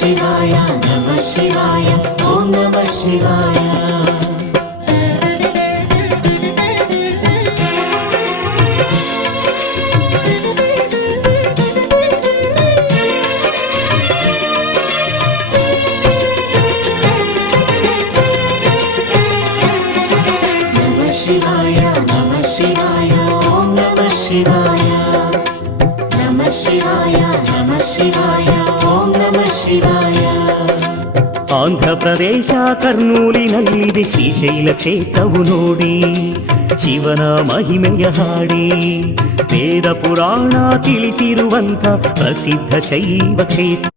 ಶಿವಾಯ ನಮಃ ಶಿವಾಯ ಓಂ ನಮಃ ಶಿವಾಯ ಶಿವಾಯ ನಮಃ ಶಿವಾಯ ಓಂ ನಮಃ ಶಿವಾಯ ನಮಃ ಶಿವಾಯ ನಮಃ ಶಿವಾಯ ಓಂ ನಮಃ ಶಿವಾಯ ಆಂಧ್ರ ಪ್ರದೇಶ ಕರ್ನೂಲಿನಲ್ಲಿದೆ ಶ್ರೀಶೈಲ ಕ್ಷೇತ್ರವು ನೋಡಿ ಶಿವನ ಮಹಿಮೆಯ ಹಾಡಿ ವೇದ ಪುರಾಣ ತಿಳಿಸಿರುವಂಥ ಪ್ರಸಿದ್ಧ ಶೈವ ಕ್ಷೇತ್ರ